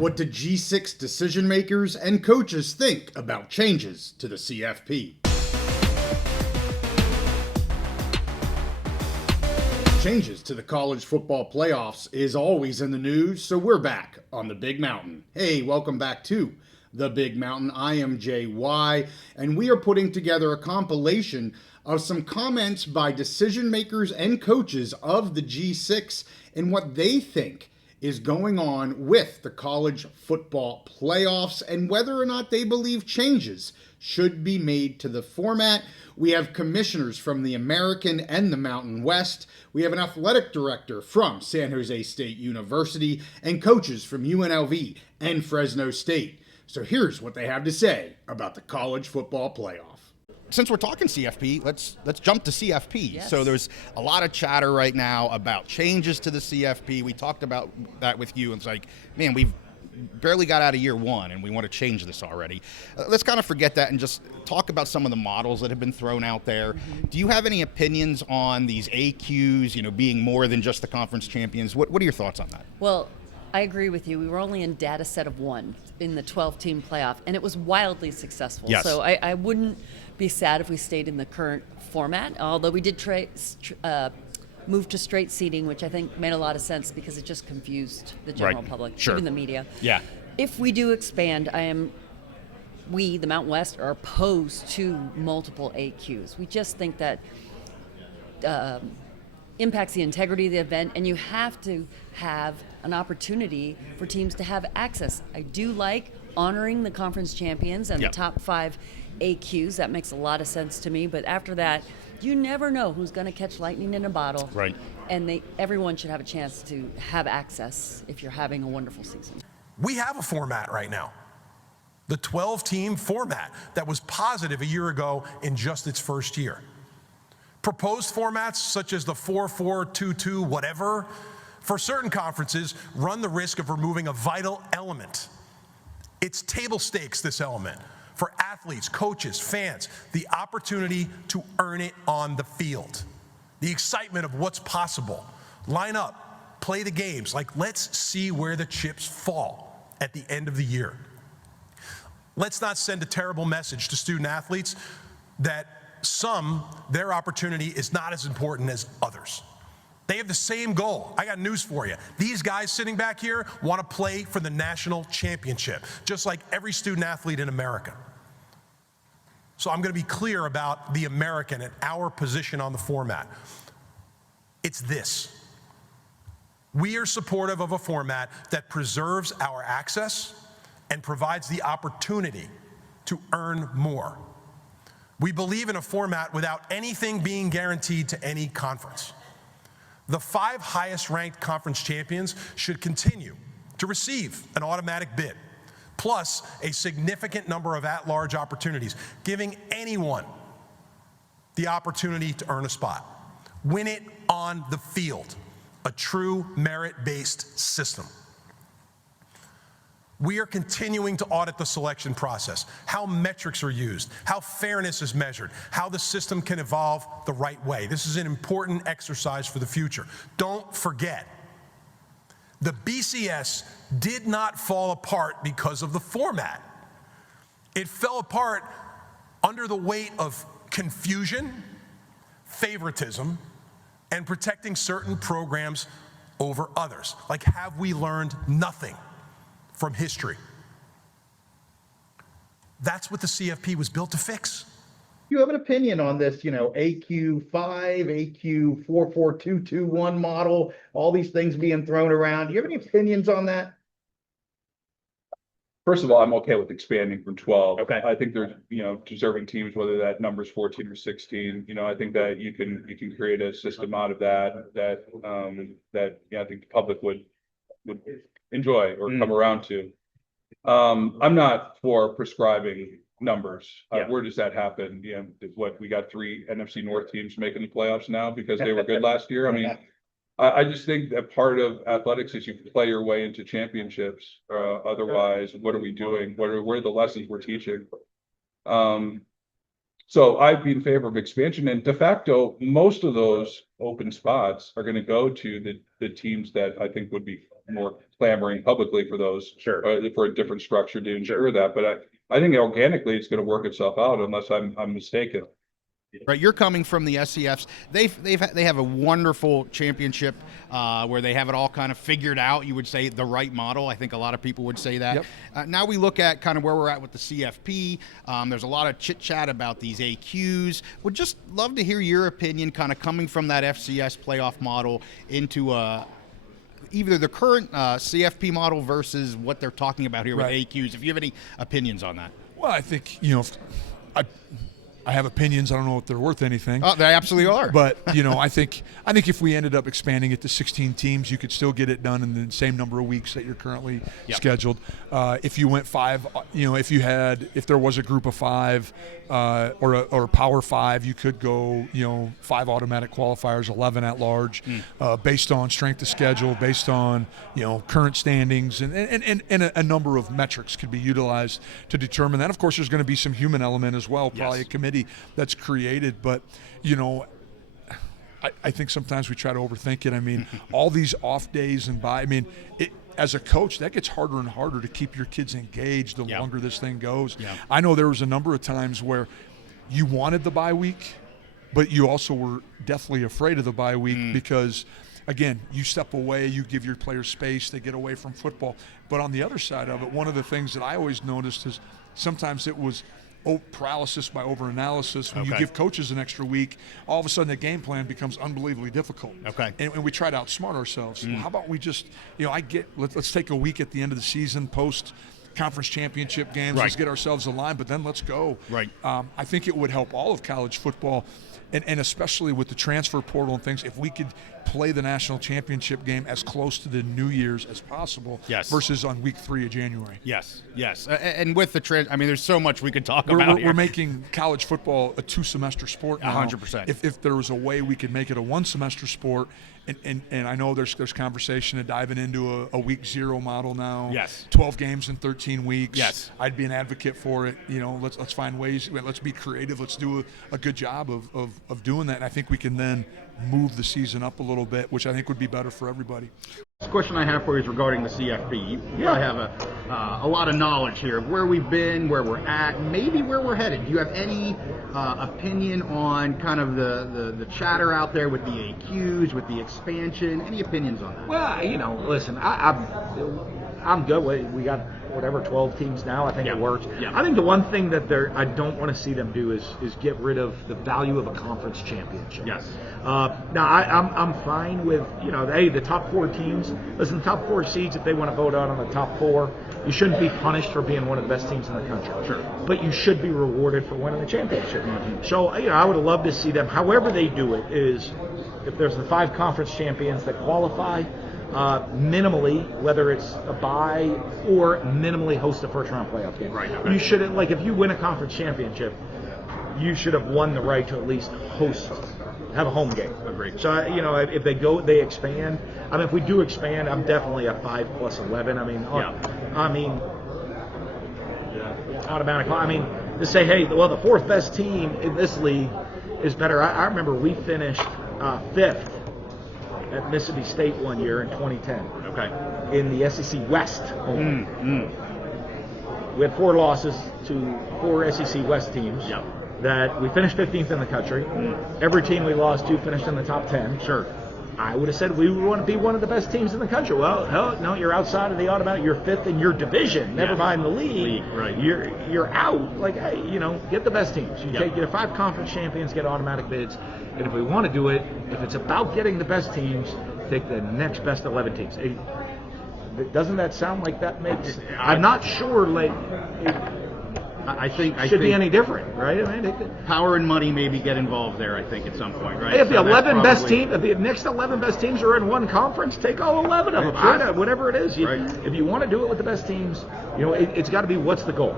What do G6 decision makers and coaches think about changes to the CFP? Changes to the college football playoffs is always in the news, so we're back on the Big Mountain. Hey, welcome back to the Big Mountain. I am JY, and we are putting together a compilation of some comments by decision makers and coaches of the G6 and what they think is going on with the college football playoffs and whether or not they believe changes should be made to the format. We have commissioners from the American and the Mountain West. We have an athletic director from San Jose State University and coaches from UNLV and Fresno State. So here's what they have to say about the college football playoff. Since we're talking CFP, let's jump to CFP. Yes. So there's a lot of chatter right now about changes to the CFP. We talked about that with you, and it's like, man, we've barely got out of year one, and we want to change this already. Let's kind of forget that and just talk about some of the models that have been thrown out there. Mm-hmm. Do you have any opinions on these AQs, being more than just the conference champions? What are your thoughts on that? Well, I agree with you. We were only in data set of one in the 12-team playoff, and it was wildly successful. Yes. So I wouldn't be sad if we stayed in the current format, although we did move to straight seating, which I think made a lot of sense because it just confused the general public, Sure. even the media. Yeah. If we do expand, we, the Mountain West, are opposed to multiple AQs. We just think that impacts the integrity of the event, and you have to have an opportunity for teams to have access. I do like honoring the conference champions and Yep. the top 5 AQs. That makes a lot of sense to me, but after that, you never know who's going to catch lightning in a bottle. Right. And everyone should have a chance to have access if you're having a wonderful season. We have a format right now, the 12-team format that was positive a year ago in just its first year. Proposed formats such as the 4-4-2-2 whatever for certain conferences run the risk of removing a vital element. It's table stakes, this element, for athletes, coaches, fans, the opportunity to earn it on the field. The excitement of what's possible. Line up, play the games. Let's see where the chips fall at the end of the year. Let's not send a terrible message to student athletes that their opportunity is not as important as others. They have the same goal. I got news for you. These guys sitting back here want to play for the national championship, just like every student athlete in America. So I'm going to be clear about the American and our position on the format. It's this. We are supportive of a format that preserves our access and provides the opportunity to earn more. We believe in a format without anything being guaranteed to any conference. The 5 highest-ranked conference champions should continue to receive an automatic bid, plus a significant number of at-large opportunities, giving anyone the opportunity to earn a spot. Win it on the field, a true merit-based system. We are continuing to audit the selection process, how metrics are used, how fairness is measured, how the system can evolve the right way. This is an important exercise for the future. Don't forget, the BCS did not fall apart because of the format. It fell apart under the weight of confusion, favoritism, and protecting certain programs over others. Have we learned nothing from history? That's what the CFP was built to fix. You have an opinion on this, AQ5, AQ44221 model, all these things being thrown around. Do you have any opinions on that? First of all, I'm okay with expanding from 12. Okay. I think there's, deserving teams, whether that number's 14 or 16. I think that you can create a system out of that I think the public would enjoy or come around to. I'm not for prescribing numbers. Where does that happen? We got 3 NFC North teams making the playoffs now because they were good last year. I mean, I just think that part of athletics is you play your way into championships. Otherwise, what are we doing? What are the lessons we're teaching? So I'd be in favor of expansion, and de facto, most of those open spots are going to go to the teams that I think would be more clamoring publicly for those. Sure. For a different structure to ensure that. But I think organically it's going to work itself out unless I'm mistaken. Right, you're coming from the SCFs. They have a wonderful championship where they have it all kind of figured out. You would say the right model. I think a lot of people would say that. Yep. Now we look at kind of where we're at with the CFP. There's a lot of chit chat about these AQs. Would just love to hear your opinion, kind of coming from that FCS playoff model into either the current CFP model versus what they're talking about here with AQs. If you have any opinions on that. Well, I think, I have opinions. I don't know if they're worth anything. Oh, they absolutely are. But, I think if we ended up expanding it to 16 teams, you could still get it done in the same number of weeks that you're currently scheduled. If you went 5, if there was a group of 5 or a power 5, you could go, 5 automatic qualifiers, 11 at large, based on strength of schedule, based on, current standings, and a number of metrics could be utilized to determine that. Of course, there's going to be some human element as well, probably a committee that's created, but I think sometimes we try to overthink it. I mean, all these off days and as a coach, that gets harder and harder to keep your kids engaged the longer this thing goes. I know there was a number of times where you wanted the bye week, but you also were deathly afraid of the bye week because, again, you step away, you give your players space, they get away from football. But on the other side of it, one of the things that I always noticed is sometimes it was paralysis by overanalysis. When you give coaches an extra week, all of a sudden the game plan becomes unbelievably difficult. And we try to outsmart ourselves. Well, how about we just, let's take a week at the end of the season, post conference championship games, let's get ourselves aligned, but then let's go. I think it would help all of college football, and especially with the transfer portal and things, if we could play the national championship game as close to the New Year's as possible versus on week 3 of January. Yes. And with the there's so much we could talk about here. We're making college football a 2-semester sport now. 100%. If there was a way we could make it a 1-semester sport, and I know there's conversation of diving into a week 0 model now. 12 games in 13 weeks. I'd be an advocate for it. Let's find ways. Let's be creative. Let's do a good job of doing that. And I think we can then move the season up a little bit, which I think would be better for everybody. The question I have for you is regarding the CFP. You have a lot of knowledge here of where we've been, where we're at, maybe where we're headed. Do you have any opinion on kind of the chatter out there with the AQs, with the expansion? Any opinions on that? Well, listen, I'm good. We got 12 teams now. I think it works. I think the one thing that I don't want to see them do is get rid of the value of a conference championship. Now I'm fine with the top 4 teams. Listen, the top 4 seeds, if they want to vote out on the top 4, you shouldn't be punished for being one of the best teams in the country. But you should be rewarded for winning the championship. So I would love to see them. However they do it is, if there's the 5 conference champions that qualify, minimally, whether it's a bye or minimally host a first-round playoff game. You should, if you win a conference championship, you should have won the right to at least have a home game. So, if they expand. If we do expand, I'm definitely a 5 + 11. Automatically. To say, hey, the 4th best team in this league is better. I remember we finished 5th at Mississippi State one year in 2010. In the SEC West. We had 4 losses to 4 SEC West teams. That we finished 15th in the country. Every team we lost to finished in the top 10. I would have said we want to be one of the best teams in the country. Well, hell, no, you're outside of the automatic. You're 5th in your division. Never mind the league. You're out. Hey, get the best teams. You take your 5 conference champions, get automatic bids. And if we want to do it, if it's about getting the best teams, take the next best 11 teams. Doesn't that sound like that makes? I'm not sure. I think should be any different, right? Power and money maybe get involved there. I think at some point, right? If the 11 best team, if the next 11 best teams are in one conference, take all 11 of them. Whatever it is, if you want to do it with the best teams, it's got to be what's the goal.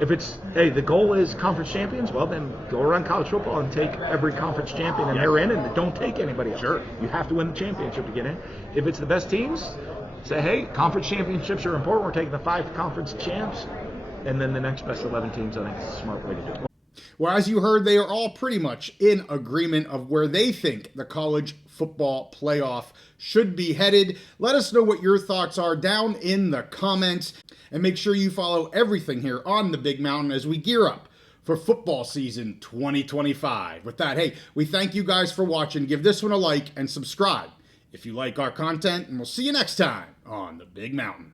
If it's the goal is conference champions, well then go around college football and take every conference champion and they're in, and don't take anybody else. You have to win the championship to get in. If it's the best teams, say, hey, conference championships are important. We're taking the 5 conference champs. And then the next best 11 teams, I think, is a smart way to do it. Well, as you heard, they are all pretty much in agreement of where they think the college football playoff should be headed. Let us know what your thoughts are down in the comments, and make sure you follow everything here on the Big Mountain as we gear up for football season 2025. With that, hey, we thank you guys for watching. Give this one a like and subscribe if you like our content, and we'll see you next time on the Big Mountain.